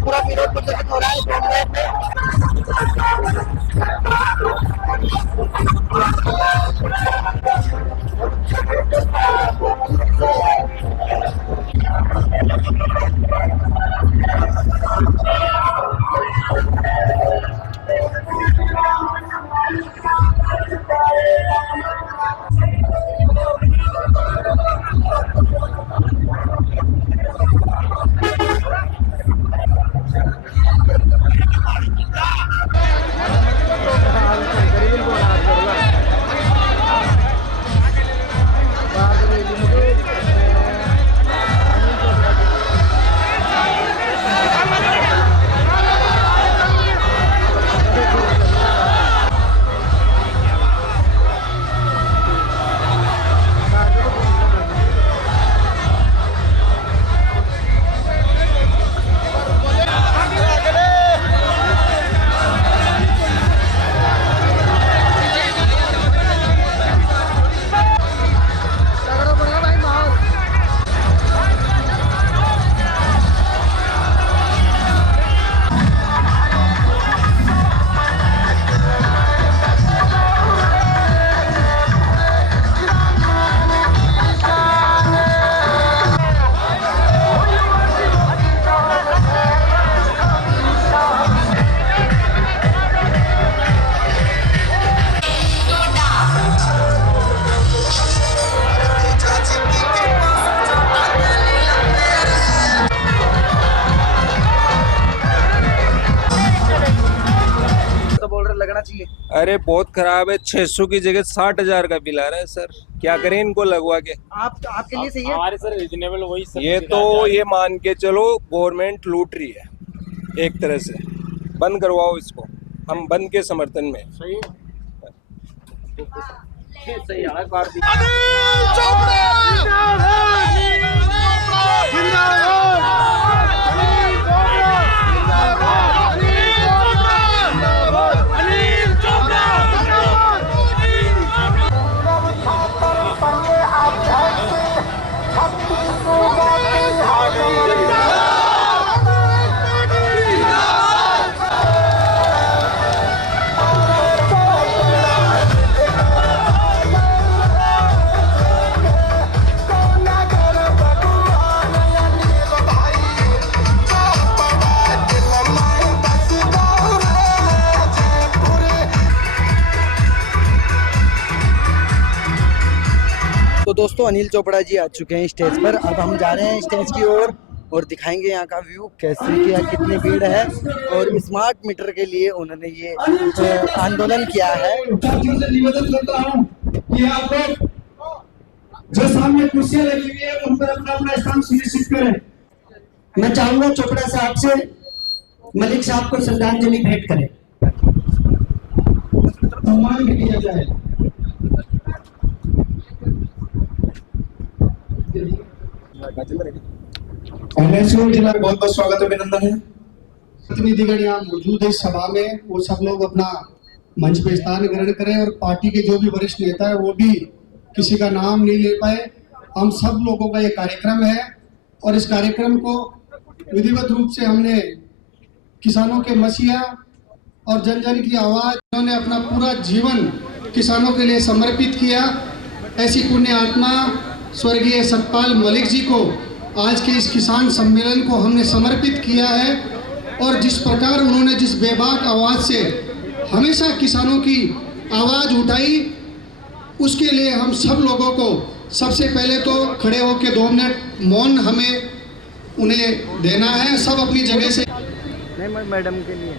पूरा विरोध प्रदर्शन हो रहा है डोमरेट लगना चाहिए। अरे बहुत खराब है, 600 की जगह 60,000 का बिल आ रहा है सर। क्या करें इनको लगवा के। आपके लिए सही है हमारे सर रीजनेबल वही सर। ये तो ये मान के चलो गवर्नमेंट लूट रही है एक तरह से। बंद करवाओ इसको, हम बंद के समर्थन में। सही सही है कार्तिक। तो दोस्तों अनिल चोपड़ा जी आ चुके हैं स्टेज पर। अब हम जा रहे हैं स्टेज की ओर और दिखाएंगे यहाँ का व्यू कैसे किया, कितनी भीड़ है और स्मार्ट मीटर के लिए उन्होंने ये आंदोलन किया है। निवेदन करता हूँ कि आप लोग जो सामने कुर्सियां लगी हुई है उन पर अपना अपना स्थान सुनिश्चित करें। मैं चाहूंगा चोपड़ा साहब से मलिक साहब को श्रद्धांजलि भेंट करें, सम्मान भी किया जाए। जिला में बहुत बहुत स्वागत अभिनंदन है। प्रतिनिधिगण यहाँ मौजूद है सभा में, वो सब लोग अपना मंच पे स्थान ग्रहण करें और पार्टी के जो भी वरिष्ठ नेता है वो भी किसी का नाम नहीं ले पाए। हम सब लोगों का ये कार्यक्रम है और इस कार्यक्रम को विधिवत रूप से हमने किसानों के मसीहा और जन जन की आवाज, उन्होंने अपना पूरा जीवन किसानों के लिए समर्पित किया। ऐसी पुण्य आत्मा स्वर्गीय सतपाल मलिक जी को आज के इस किसान सम्मेलन को हमने समर्पित किया है। और जिस प्रकार उन्होंने जिस बेबाक आवाज़ से हमेशा किसानों की आवाज़ उठाई, उसके लिए हम सब लोगों को सबसे पहले तो खड़े होकर 2 मिनट मौन हमें उन्हें देना है। सब अपनी जगह से। नहीं मैडम के लिए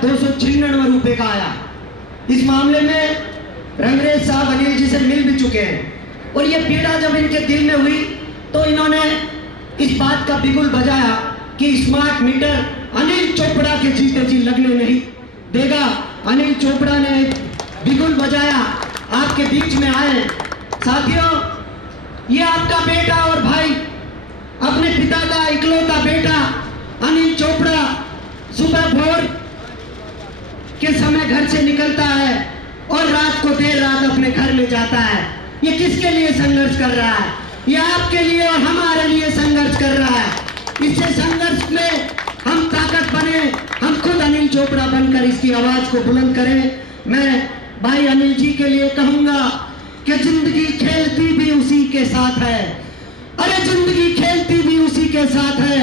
₹296 का आया। इस मामले में रंगरेज साहब अनिल जी से मिल भी चुके हैं और ये पीड़ा जब इनके दिल में हुई तो इन्होंने इस बात का बिगुल बजाया कि स्मार्ट मीटर अनिल चोपड़ा के जीते जी लगने नहीं देगा। अनिल चोपड़ा ने बिगुल बजाया, आपके बीच में आए। साथियों, ये आपका बेटा और भाई, अपने पिता का इकलौता बेटा अनिल चोपड़ा सुबह भोर के समय घर से निकलता है और रात को देर रात अपने घर में जाता है। ये किसके लिए संघर्ष कर रहा है? ये आपके लिए और हमारे लिए संघर्ष कर रहा है। इससे संघर्ष में हम ताकत बने, हम खुद अनिल चोपड़ा बनकर इसकी आवाज को बुलंद करें। मैं भाई अनिल जी के लिए कहूंगा कि जिंदगी खेलती भी उसी के साथ है। अरे जिंदगी खेलती भी उसी के साथ है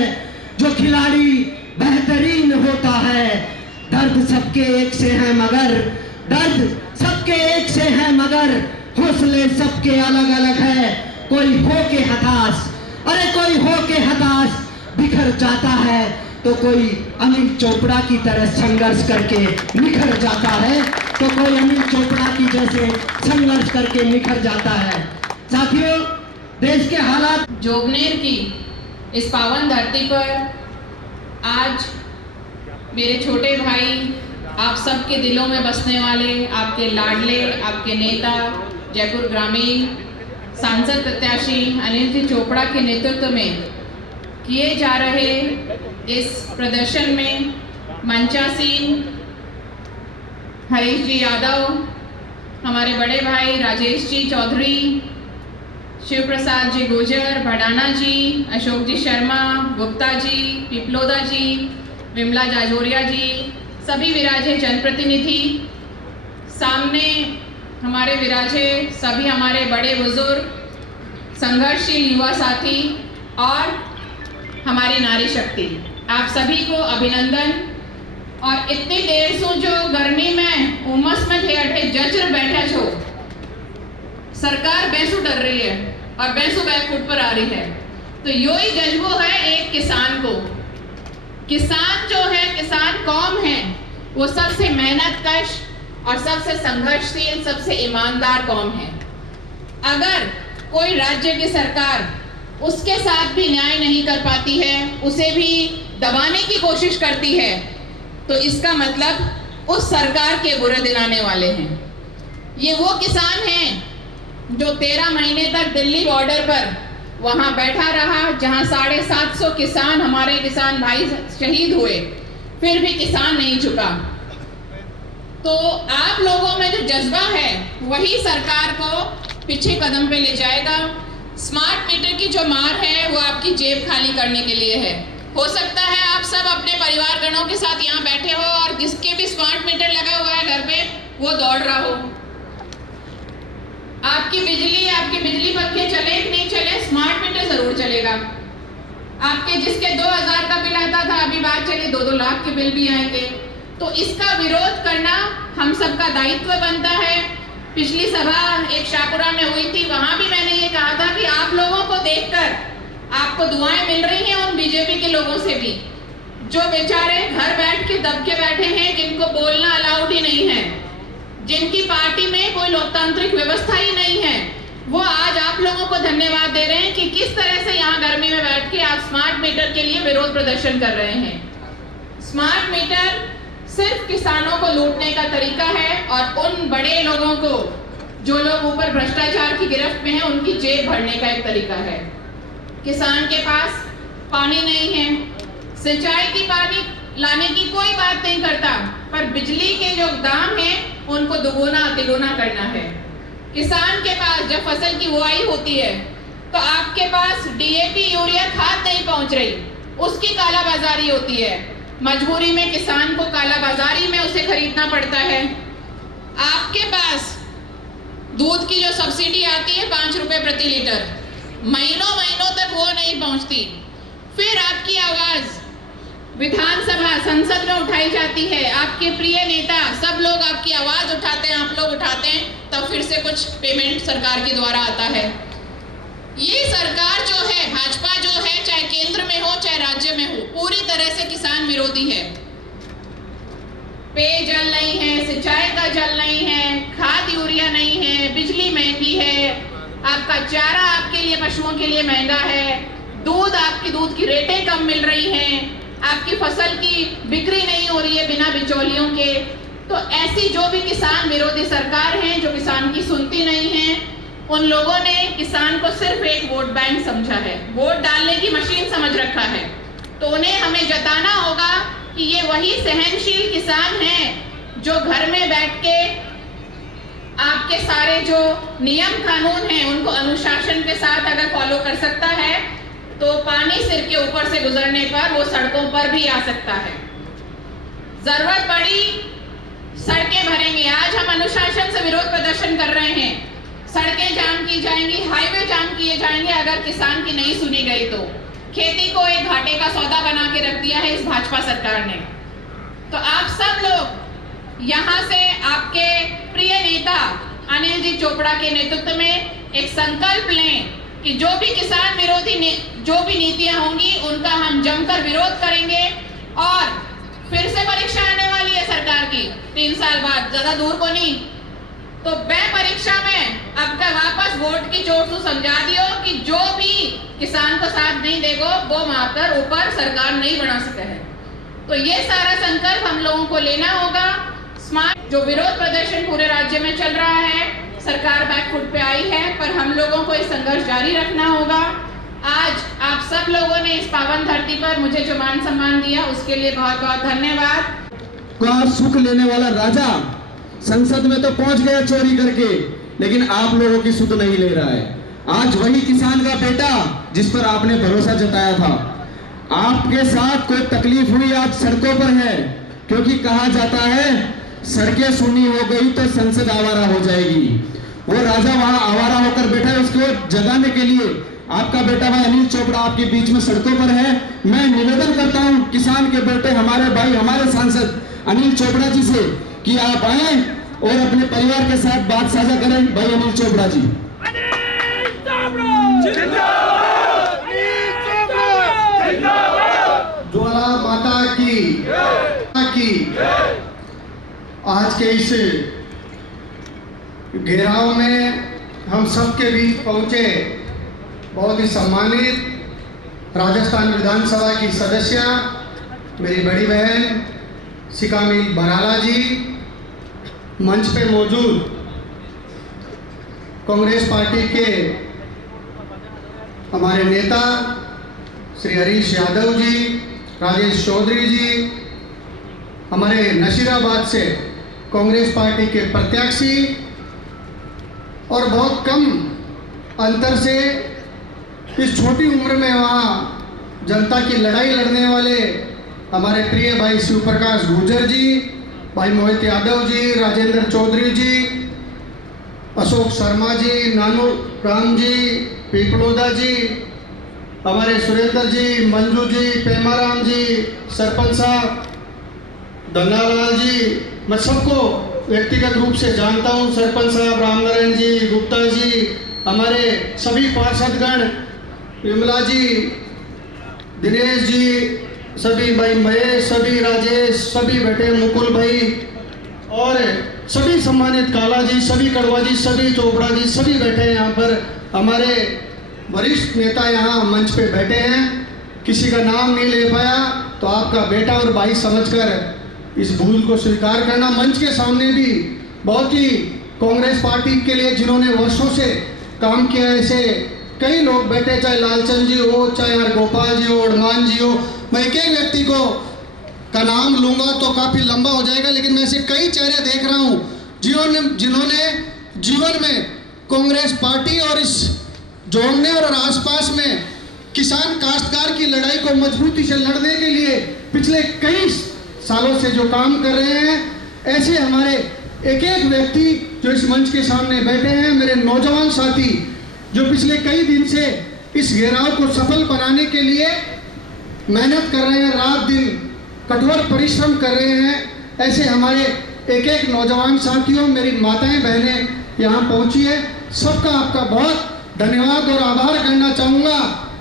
जो खिलाड़ी बेहतरीन होता है। दर्द सबके एक से है मगर दर्द सबके एक से है मगर हौसले सबके अलग अलग है। कोई हो के हताश, अरे कोई हो के हताश बिखर जाता है तो कोई अनिल चोपड़ा की तरह संघर्ष करके निखर जाता है, तो कोई अनिल चोपड़ा की जैसे संघर्ष करके निखर जाता है। साथियों, देश के हालात जोगनेर की इस पावन धरती पर आज मेरे छोटे भाई, आप सबके दिलों में बसने वाले, आपके लाडले, आपके नेता, जयपुर ग्रामीण सांसद प्रत्याशी अनिल जी चोपड़ा के नेतृत्व में किए जा रहे इस प्रदर्शन में मंचासीन हरीश जी यादव, हमारे बड़े भाई राजेश जी चौधरी, शिव प्रसाद जी गुर्जर, भडाना जी, अशोक जी शर्मा, गुप्ता जी, पिपलोदा जी, विमला जाजोरिया जी, सभी विराजे जनप्रतिनिधि, सामने हमारे विराजे सभी हमारे बड़े बुजुर्ग, संघर्षशील युवा साथी और हमारी नारी शक्ति, आप सभी को अभिनंदन। और इतनी देर से जो गर्मी में उमस में थे अठे जचर बैठा छो, सरकार बेसु डर रही है और बेसु बैक फुट पर आ रही है, तो यो ही जज्बो है एक किसान को। किसान जो है, किसान कौम है, वो सबसे मेहनत कश और सबसे संघर्षशील, सबसे ईमानदार कौम है। अगर कोई राज्य की सरकार उसके साथ भी न्याय नहीं कर पाती है, उसे भी दबाने की कोशिश करती है, तो इसका मतलब उस सरकार के बुरे दिन आने वाले हैं। ये वो किसान हैं जो 13 महीने तक दिल्ली बॉर्डर पर वहां बैठा रहा, जहां 750 किसान, हमारे किसान भाई शहीद हुए, फिर भी किसान नहीं झुका। तो आप लोगों में जो जज्बा है वही सरकार को पीछे कदम पे ले जाएगा। स्मार्ट मीटर की जो मार है वो आपकी जेब खाली करने के लिए है। हो सकता है आप सब अपने परिवार गणों के साथ यहाँ बैठे हो और जिसके भी स्मार्ट मीटर लगा हुआ है घर पे, वो दौड़ रहा हो। आपकी बिजली पंखे चले कि नहीं चले, स्मार्ट मीटर जरूर चलेगा। आपके जिसके 2000 का बिल आता था, अभी बात चली 2-2 लाख के बिल भी आएंगे। तो इसका विरोध करना हम सबका दायित्व बनता है। पिछली सभा एक शाहपुरा में हुई थी, वहां भी मैंने ये कहा था कि आप लोगों को देखकर आपको दुआएं मिल रही हैं उन बीजेपी के लोगों से भी, जो बेचारे घर बैठ के दब के बैठे हैं, जिनको बोलना अलाउड ही नहीं है, जिनकी पार्टी में कोई लोकतांत्रिक व्यवस्था ही नहीं है, वो आज आप लोगों को धन्यवाद दे रहे हैं कि किस तरह से यहाँ गर्मी में बैठ के आप स्मार्ट मीटर के लिए विरोध प्रदर्शन कर रहे हैं। स्मार्ट मीटर सिर्फ किसानों को लूटने का तरीका है और उन बड़े लोगों को, जो लोग ऊपर भ्रष्टाचार की गिरफ्त में हैं, उनकी जेब भरने का एक तरीका है। किसान के पास पानी नहीं है, सिंचाई की पानी लाने की कोई बात नहीं करता, पर बिजली के जो दाम हैं उनको दुगुना तिगुना करना है। किसान के पास जब फसल की बुआई होती है तो आपके पास डीएपी यूरिया खाद नहीं पहुंच रही, उसकी कालाबाजारी होती है। मजबूरी में किसान को कालाबाजारी में उसे खरीदना पड़ता है। आपके पास दूध की जो सब्सिडी आती है 5 रुपए प्रति लीटर, महीनों महीनों तक वो नहीं पहुंचती। फिर आपकी आवाज विधानसभा संसद में उठाई जाती है, आपके प्रिय नेता सब लोग आपकी आवाज उठाते हैं, आप लोग उठाते हैं, तब फिर से कुछ पेमेंट सरकार के द्वारा आता है। ये सरकार जो है, भाजपा जो है, चाहे केंद्र में हो चाहे राज्य में हो, पूरी तरह से किसान विरोधी है। पेयजल नहीं है, सिंचाई का जल नहीं है, खाद यूरिया नहीं है, बिजली महंगी है, आपका चारा आपके लिए पशुओं के लिए महंगा है, दूध आपकी दूध की रेटें कम मिल रही हैं, आपकी फसल की बिक्री नहीं हो रही है बिना बिचौलियों के। तो ऐसी जो भी किसान विरोधी सरकार है, जो किसान की सुनती नहीं है, उन लोगों ने किसान को सिर्फ एक वोट बैंक समझा है, वोट डालने की मशीन समझ रखा है। तो उन्हें हमें जताना होगा कि ये वही सहनशील किसान हैं जो घर में बैठ के आपके सारे जो नियम कानून हैं उनको अनुशासन के साथ अगर फॉलो कर सकता है तो पानी सिर के ऊपर से गुजरने पर वो सड़कों पर भी आ सकता है। जरूरत पड़ी सड़कें भरेंगे। आज हम अनुशासन से विरोध प्रदर्शन कर रहे हैं, सड़कें जाम की जाएंगी, हाईवे जाम किए जाएंगे अगर किसान की नहीं सुनी गई तो। खेती को एक घाटे का सौदा बना के रख दिया है इस भाजपा सरकार ने। तो आप सब लोग यहाँ से आपके प्रिय नेता अनिल जी चोपड़ा के नेतृत्व में एक संकल्प लें कि जो भी किसान विरोधी जो भी नीतियां होंगी उनका हम जमकर विरोध करेंगे। और फिर से परीक्षा आने वाली है सरकार की 3 साल बाद, ज्यादा दूर को नहीं। तो वह परीक्षा में अब का वापस वोट की चोट तो समझा दियो कि जो भी किसान को साथ नहीं देगो वो मारकर ऊपर सरकार नहीं बना सके है। तो ये सारा संकल्प हम लोगों को लेना होगा। स्मार्ट जो विरोध प्रदर्शन पूरे राज्य में चल रहा है, सरकार बैकफुट पे आई है, पर हम लोगों को ये संघर्ष जारी रखना होगा। आज आप सब लोगों ने इस पावन धरती पर मुझे जो मान सम्मान दिया उसके लिए बहुत बहुत धन्यवाद। का सुख लेने वाला राजा संसद में तो पहुंच गया चोरी करके, लेकिन आप लोगों की सुध नहीं ले रहा है। आज वही किसान का बेटा जिस पर आपने भरोसा जताया था, आपके साथ कोई तकलीफ हुई आज सड़कों पर है, क्योंकि कहा जाता है सड़कें सुनी हो गई तो संसद आवारा हो जाएगी। वो राजा वहां आवारा होकर बैठा है, उसको जगाने के लिए आपका बेटा भाई अनिल चोपड़ा आपके बीच में सड़कों पर है। मैं निवेदन करता हूं किसान के बेटे हमारे भाई हमारे सांसद अनिल चोपड़ा जी से कि आप आए और अपने परिवार के साथ बात साझा करें। भाई अनिल चोपड़ा जी। ज्वाला माता की आज के इस घेराव में हम सबके बीच पहुंचे बहुत ही सम्मानित राजस्थान विधानसभा की सदस्य मेरी बड़ी बहन सिकामिल बराला जी, मंच पे मौजूद कांग्रेस पार्टी के हमारे नेता श्री हरीश यादव जी, राजेश चौधरी जी, हमारे नशीराबाद से कांग्रेस पार्टी के प्रत्याशी और बहुत कम अंतर से इस छोटी उम्र में वहाँ जनता की लड़ाई लड़ने वाले हमारे प्रिय भाई शिव प्रकाश गुर्जर जी, भाई मोहित यादव जी, राजेंद्र चौधरी जी, अशोक शर्मा जी, नानू राम जी, पीपलोदा जी, हमारे सुरेंद्र जी, मंजू जी, पेमाराम जी, सरपंच साहब धन्नालाल जी, मैं सबको व्यक्तिगत रूप से जानता हूं, सरपंच साहब रामनारायण जी, गुप्ता जी, हमारे सभी पार्षदगण, विमला जी, दिनेश जी, सभी भाई महेश, सभी राजेश, सभी बेटे मुकुल भाई और सभी सम्मानित काला जी, सभी कड़वा जी, सभी चोपड़ा जी, सभी बैठे हैं यहाँ पर। हमारे वरिष्ठ नेता यहाँ मंच पे बैठे हैं, किसी का नाम नहीं ले पाया तो आपका बेटा और भाई समझकर इस भूल को स्वीकार करना। मंच के सामने भी बहुत ही कांग्रेस पार्टी के लिए जिन्होंने वर्षों से काम किया, ऐसे कई लोग बैठे, चाहे लालचंद जी हो, चाहे गोपाल जी हो, उड़मान जी हो। मैं एक एक व्यक्ति को का नाम लूंगा तो काफी लंबा हो जाएगा, लेकिन मैं ऐसे कई चेहरे देख रहा हूँ जिन्होंने जीवन में कांग्रेस पार्टी और इस जोड़ने और आसपास में किसान काश्तकार की लड़ाई को मजबूती से लड़ने के लिए पिछले कई सालों से जो काम कर रहे हैं, ऐसे हमारे एक एक व्यक्ति जो इस मंच के सामने बैठे हैं, मेरे नौजवान साथी जो पिछले कई दिन से इस घेराव को सफल बनाने के लिए मेहनत कर रहे हैं, रात दिन कठोर परिश्रम कर रहे हैं, ऐसे हमारे एक एक नौजवान साथियों, मेरी माताएं बहनें यहाँ पहुंची है, सबका आपका बहुत धन्यवाद और आभार करना चाहूँगा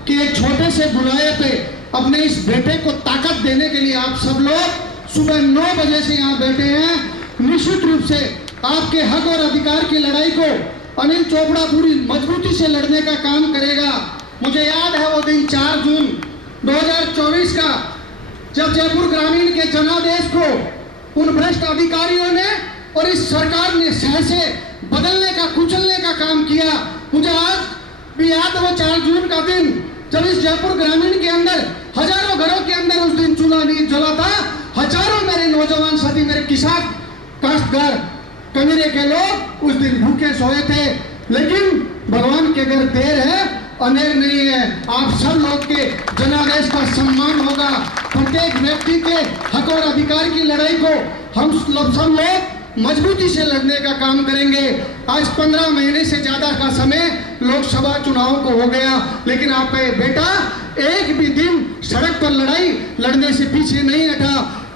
कि एक छोटे से बुलाए पे अपने इस बेटे को ताकत देने के लिए आप सब लोग सुबह 9 बजे से यहाँ बैठे हैं। निश्चित रूप से आपके हक और अधिकार की लड़ाई को अनिल चोपड़ा पूरी मजबूती से लड़ने का काम करेगा। मुझे याद है वो दिन 4 जून 2024 का, जब जयपुर ग्रामीण के जनादेश को उन भ्रष्ट अधिकारियों ने और इस सरकार ने सह से बदलने का, कुचलने का काम किया। मुझे आज भी याद है वो 4 जून का दिन, जब इस जयपुर ग्रामीण के अंदर हजारों घरों के अंदर उस दिन चूल्हा नहीं जला था। हजारों मेरे नौजवान साथी, मेरे किसान काश्तकार कमीरे के लोग उस दिन भूखे सोए थे, लेकिन भगवान के घर देर है अनेर नहीं है। आप सब लोग के जनादेश का सम्मान होगा। प्रत्येक व्यक्ति के हक और अधिकार की लड़ाई को हम सब लोग मजबूती से लड़ने का काम करेंगे। आज 15 महीने से ज्यादा का समय लोकसभा चुनाव को हो गया, लेकिन आपका ये बेटा एक भी दिन सड़क पर लड़ाई लड़ने से पीछे नहीं हटा।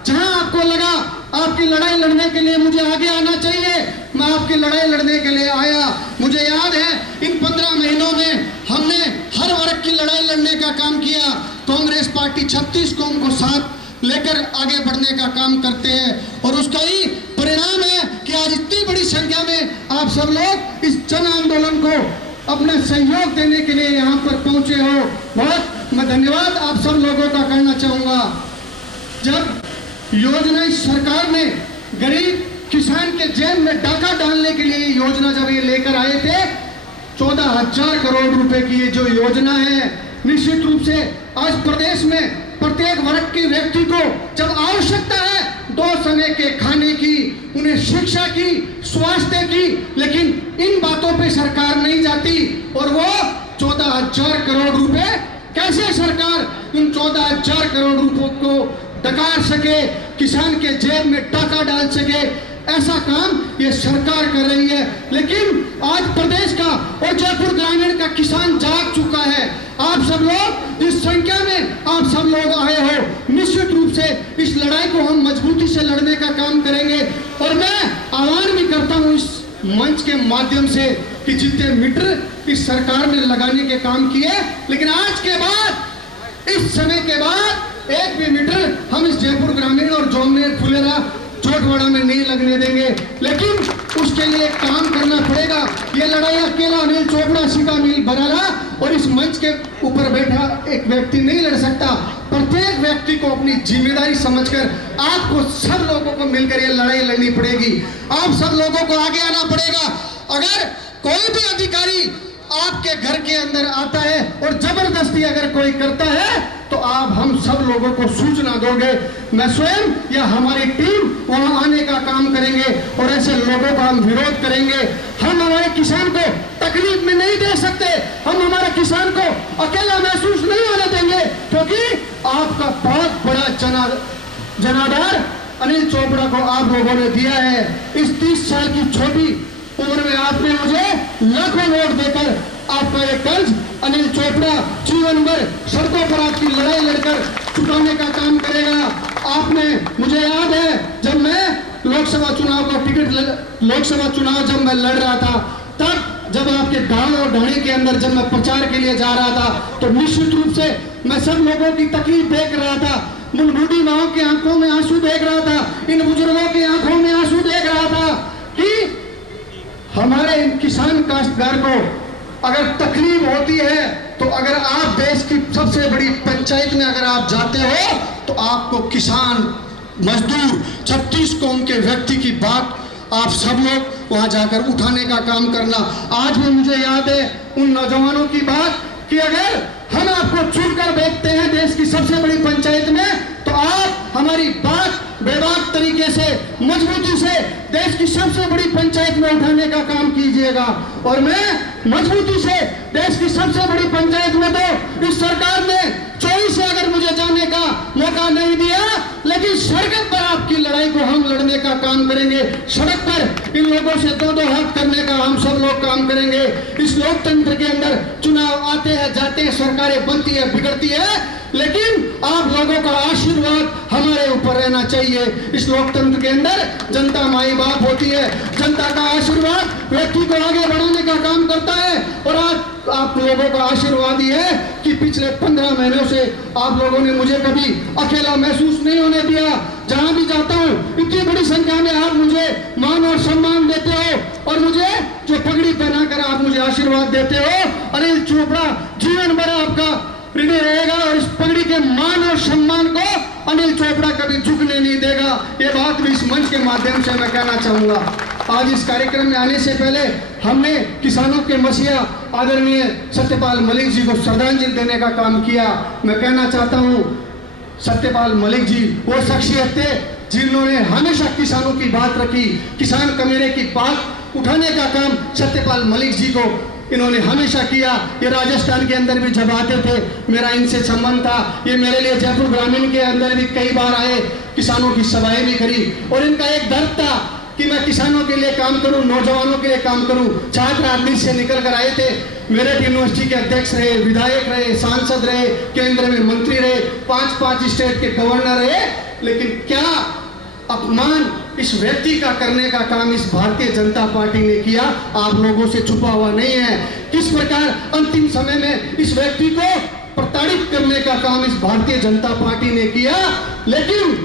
जहां आपको लगा आपकी लड़ाई लड़ने के लिए मुझे आगे आना चाहिए, मैं आपकी लड़ाई लड़ने के लिए आया। मुझे याद है इन 15 महीनों में हमने हर वर्ग की लड़ाई लड़ने का काम किया। कांग्रेस पार्टी 36 कौम को साथ लेकर आगे बढ़ने का काम करते हैं और उसका ही परिणाम है कि आज इतनी बड़ी संख्या में आप सब लोग इस जन आंदोलन को अपना सहयोग देने के लिए यहाँ पर पहुंचे हो। बहुत मैं धन्यवाद आप सब लोगों का करना चाहूंगा। जब योजना इस सरकार ने गरीब किसान के जेब में डाका डालने के लिए योजना जब ये लेकर आए थे, 14,000 करोड़ रुपए की ये जो योजना है, निश्चित रूप से आज प्रदेश में प्रत्येक वर्ग के व्यक्ति को जब आवश्यकता है 2 समय के खाने की, उन्हें शिक्षा की, स्वास्थ्य की, लेकिन इन बातों पे सरकार नहीं जाती। और वो 14,000 करोड़ रुपए कैसे सरकार इन 14,000 करोड़ रुपयों को डकार सके, किसान के जेब में टाका डाल सके, ऐसा काम ये सरकार कर रही है। लेकिन आज प्रदेश का और जयपुर ग्रामीण का किसान जाग चुका है। आप सब लोग इस संख्या में आप सब लोग आए हो, निश्चित रूप से इस लड़ाई को हम मजबूती से लड़ने का काम करेंगे। और मैं आह्वान भी करता हूँ इस मंच के माध्यम से कि जितने मीटर इस सरकार ने लगाने के काम किए, लेकिन आज के बाद इस समय के बाद एक भी मीटर हम इस जयपुर ग्रामीण और जोमनेर फुलेरा चोटवाड़ा में नहीं लगने देंगे। लेकिन उसके लिए काम करना पड़ेगा। ये लड़ाई अकेला अनिल चोपड़ा, सीता मिल बराला और इस मंच के ऊपर बैठा एक व्यक्ति नहीं लड़ सकता। प्रत्येक व्यक्ति को अपनी जिम्मेदारी समझकर आपको सब लोगों को मिलकर ये लड़ाई लड़नी पड़ेगी। आप सब लोगों को आगे आना पड़ेगा। अगर कोई भी अधिकारी आपके घर के अंदर आता है और जबरदस्ती अगर कोई करता है तो आप हम सब लोगों को सूचना दोगे। मैं स्वयं या हमारी टीम वहां आने का काम करेंगे और ऐसे लोगों का हम विरोध करेंगे। हम हमारे किसान को तकलीफ में नहीं दे सकते, हम हमारे किसान को अकेला महसूस नहीं होने देंगे, क्योंकि आपका बहुत बड़ा जनाधार अनिल चोपड़ा को आप लोगों ने दिया है। इस 30 साल की छोटी उम्र में आपने मुझे लाखों वोट देकर आपका ये कर्ज अनिल चोपड़ा जीवन भर सड़कों पर आपकी लड़ाई लड़कर चुकाने का काम करेगा। आपने मुझे याद है जब मैं लोकसभा चुनाव का लोकसभा चुनाव जब मैं लड़ रहा था, तब जब आपके गांव और ढाणी के अंदर जब मैं प्रचार के लिए जा रहा था, तो निश्चित रूप से मैं सब लोगों की तकलीफ देख रहा था। उन बूढ़ी माओं की आंखों में आंसू देख रहा था, इन बुजुर्गों की आंखों में आंसू देख रहा था कि हमारे किसान काश्तकार को अगर तकलीफ होती है, तो अगर आप देश की सबसे बड़ी पंचायत में अगर आप जाते हो तो आपको किसान, मजदूर, 36 कौम के व्यक्ति की बात आप सब लोग वहां जाकर उठाने का काम करना। आज भी मुझे याद है उन नौजवानों की बात कि अगर हम आपको चुनकर देखते हैं देश की सबसे बड़ी पंचायत में, तो आप हमारी बात बेबाक तरीके से मजबूती से देश की सबसे बड़ी पंचायत में उठाने का काम कीजिएगा। और मैं मजबूती से देश की सबसे बड़ी पंचायत में, तो इस सरकार ने 24 से अगर मुझे जाने का मौका नहीं दिया, लेकिन सड़क पर आपकी लड़ाई को हम लड़ने का काम करेंगे। सड़क पर इन लोगों से दो हाथ करने का हम सब लोग काम करेंगे। इस लोकतंत्र के अंदर चुनाव आते हैं, जाते हैं, सरकारें बनती है, बिगड़ती है, लेकिन आप लोगों का आशीर्वाद हमारे ऊपर रहना चाहिए। इस लोकतंत्र के अंदर जनता माई बाप होती है, जनता का आशीर्वाद व्यक्ति को आगे बढ़ाने का काम करता है। और आज आप लोगों का आशीर्वाद ही है कि पिछले 15 महीनों से आप लोगों ने मुझे कभी अकेला महसूस नहीं होने दिया। जहां भी जाता हूं इतनी बड़ी संख्या में आप मुझे मान और सम्मान देते हो और मुझे जो पगड़ी पहनाकर आप मुझे आशीर्वाद देते हो। अनिल चोपड़ा जीवन भर आपका ऋणी रहेगा और इस पगड़ी के मान और सम्मान को अनिल चोपड़ा कभी झुकने नहीं देगा। ये बात भी इस मंच के माध्यम से मैं कहना चाहूंगा। आज इस कार्यक्रम में आने से पहले हमने किसानों के मसीहा आदरणीय सत्यपाल मलिक जी को श्रद्धांजलि देने का काम किया। मैं कहना चाहता हूं, सत्यपाल मलिक जी वो शख्सियत थे जिन्होंने हमेशा किसानों की बात रखी, किसान कमेरे की बात उठाने का काम सत्यपाल मलिक जी को इन्होंने हमेशा किया। ये राजस्थान के अंदर भी जब आते थे मेरा इनसे संबंध था। ये मेरे लिए जयपुर ग्रामीण के अंदर भी कई बार आए, किसानों की सभाएं भी करी और इनका एक दर्द था कि मैं किसानों के लिए काम करूं, नौजवानों के लिए काम करूं। छात्र राजनीति से निकल कर आए थे, मेरठ यूनिवर्सिटी के अध्यक्ष रहे, विधायक रहे, सांसद रहे, केंद्र में मंत्री रहे, 5 स्टेट के गवर्नर रहे, लेकिन क्या अपमान इस व्यक्ति का करने का काम इस भारतीय जनता पार्टी ने किया, आप लोगों से छुपा हुआ नहीं है। किस प्रकार अंतिम समय में इस व्यक्ति को प्रताड़ित करने का काम इस भारतीय जनता पार्टी ने किया, लेकिन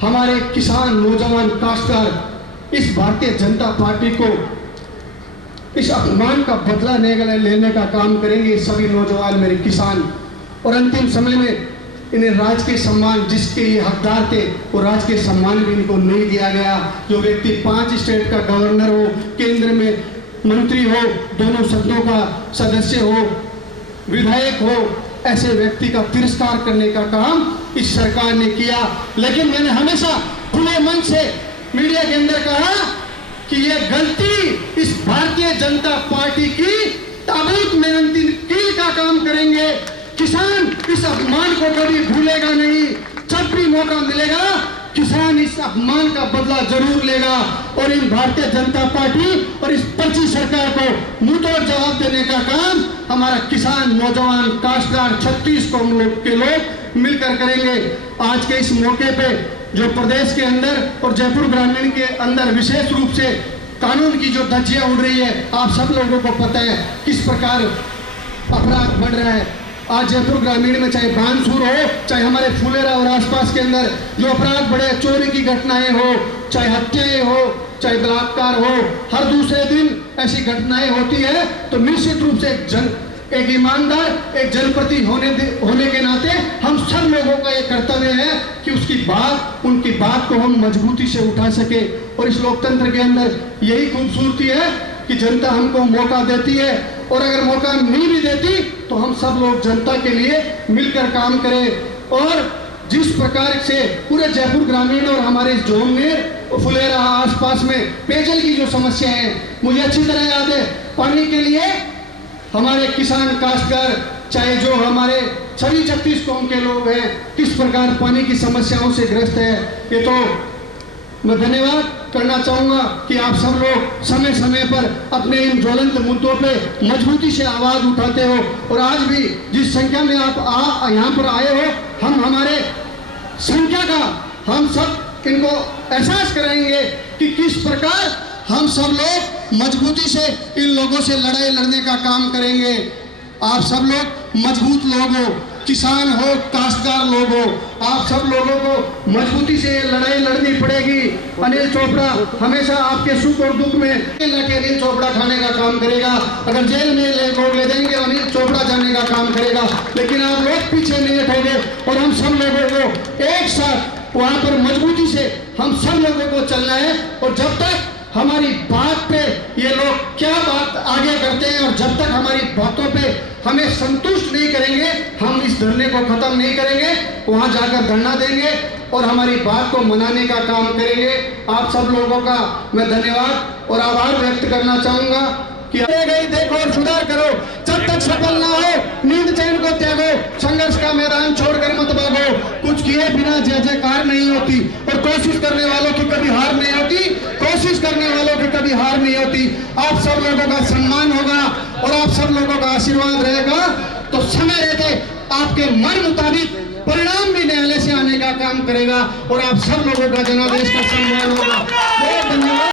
हमारे किसान, नौजवान, काश्तकार इस भारतीय जनता पार्टी को इस अपमान का बदला लेने का काम करेंगे, सभी नौजवान मेरे किसान। और अंतिम समय में इन्हें राजकीय सम्मान जिसके ये हकदार थे वो राजकीय सम्मान भी इनको नहीं दिया गया। जो व्यक्ति 5 स्टेट का गवर्नर हो, केंद्र में मंत्री हो, दोनों सदनों का सदस्य हो, विधायक हो, ऐसे व्यक्ति का तिरस्कार करने का काम इस सरकार ने किया। लेकिन मैंने हमेशा खुले मन से मीडिया के अंदर कहा कि यह गलती इस भारतीय जनता पार्टी की ताबूत में अंतिम कील का काम करेंगे। किसान इस अपमान को कभी भूलेगा नहीं। जब भी मौका मिलेगा किसान इस अपमान का बदला जरूर लेगा और इन भारतीय जनता पार्टी और इस पर्ची सरकार को मुंहतोड़ जवाब देने का काम हमारा किसान, नौजवान, काश्तकार 36 कौम के लोग मिलकर करेंगे। आज के इस मौके पे जो प्रदेश के अंदर और जयपुर ग्रामीण के अंदर विशेष रूप से कानून की जो धज्जियां उड़ रही है, आप सब लोगों को पता है किस प्रकार अपराध बढ़ रहा है। आज जयपुर ग्रामीण में चाहे बानसूर हो, चाहे हमारे फुलेरा और आसपास के अंदर जो अपराध बढ़े, चोरी की घटनाएं हो, चाहे हत्याएं हो, चाहे बलात्कार हो, हर दूसरे दिन ऐसी घटनाएं होती है। तो निश्चित रूप से एक ईमानदार, एक जनप्रति होने के नाते हम सब लोगों का ये कर्तव्य है कि उनकी बात को हम मजबूती से उठा सके। और इस लोकतंत्र के अंदर यही खूबसूरती है कि जनता हमको मौका देती है, और अगर मौका नहीं भी देती तो हम सब लोग जनता के लिए मिलकर काम करें। और जिस प्रकार से पूरे जयपुर ग्रामीण और हमारे जोमनेर और फुलेरा आसपास में पेयजल की जो समस्या है, मुझे अच्छी तरह याद है। पानी के लिए हमारे किसान, काश्तकार, चाहे जो हमारे सभी 36 कौम के लोग हैं, किस प्रकार पानी की समस्याओं से ग्रस्त है। ये तो मैं धन्यवाद करना चाहूंगा कि आप सब लोग समय समय पर अपने इन ज्वलंत मुद्दों पे मजबूती से आवाज उठाते हो। और आज भी जिस संख्या में आप यहाँ पर आए हो, हम हमारे संख्या का हम सब इनको एहसास कराएंगे कि किस प्रकार हम सब लोग मजबूती से इन लोगों से लड़ाई लड़ने का काम करेंगे। आप सब लोग मजबूत लोग हो, किसान हो, काश्तकार लोग हो, आप सब लोगों को मजबूती से लड़ाई लड़नी पड़ेगी। अनिल चोपड़ा हमेशा आपके सुख और दुख में अनिल चोपड़ा खाने का काम करेगा। अगर जेल में लोग ले देंगे अनिल चोपड़ा जाने का काम करेगा, लेकिन आप लोग पीछे नहीं हटोगे और हम सब लोगों को एक साथ वहां पर मजबूती से हम सब लोगों को चलना है। और जब तक हमारी बात पे ये लोग क्या बात आगे करते हैं और जब तक हमारी बातों पे हमें संतुष्ट नहीं करेंगे, हम इस धरने को खत्म नहीं करेंगे। वहां जाकर धरना देंगे और हमारी बात को मनाने का काम करेंगे। आप सब लोगों का मैं धन्यवाद और आभार व्यक्त करना चाहूंगा कि गई देखो और सुधार करो। जब तक सफल ना हो नींद चैन को त्यागो, संघर्ष का मैदान छोड़कर मत भागो। कुछ किए बिना जय जयकार नहीं होती और कोशिश करने वालों की कभी हार नहीं होती, कोशिश करने वालों की कभी हार नहीं होती। आप सब लोगों का सम्मान होगा और आप सब लोगों का आशीर्वाद रहेगा तो समय रहते आपके मन मुताबिक परिणाम भी न्यायालय से आने का काम करेगा और आप सब लोगों का जनादेश का सम्मान होगा। बहुत धन्यवाद।